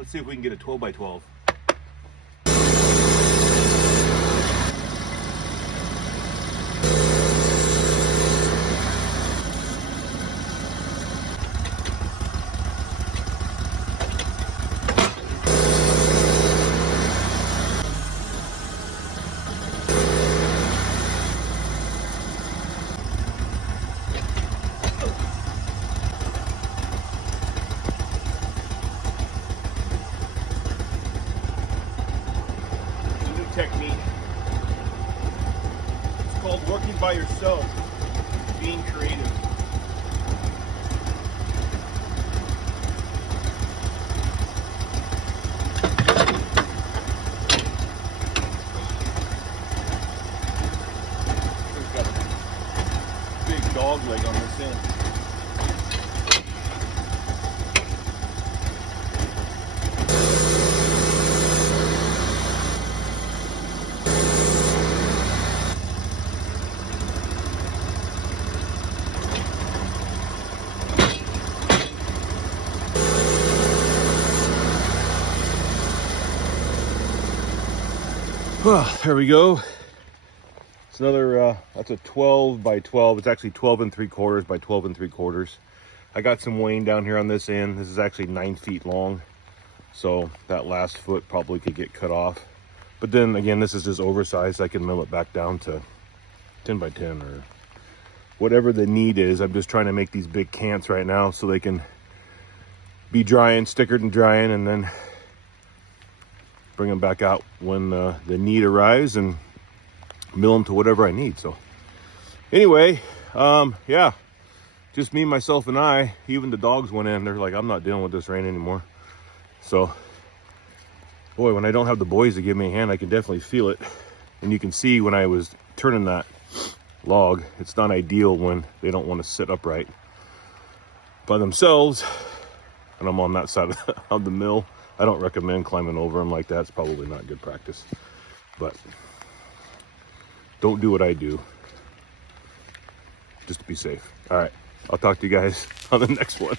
Let's see if we can get a 12 by 12. Technique. It's called working by yourself, being creative. It's got a big dog leg on this end. Well, there we go. It's another, that's a 12 by 12. It's actually 12 3/4 by 12 3/4. I got some wane down here on this end. This is actually 9 feet long. So that last foot probably could get cut off. But then again, this is just oversized. I can mill it back down to 10 by 10 or whatever the need is. I'm just trying to make these big cants right now so they can be drying, stickered and drying, and then bring them back out when the need arrives and mill them to whatever I need. So anyway, yeah, just me, myself, and I. Even the dogs went in. They're like, I'm not dealing with this rain anymore. So, boy, when I don't have the boys to give me a hand, I can definitely feel it. And you can see when I was turning that log, it's not ideal when they don't want to sit upright by themselves. And I'm on that side of the mill. I don't recommend climbing over them like that. It's probably not good practice. But don't do what I do. Just to be safe. All right. I'll talk to you guys on the next one.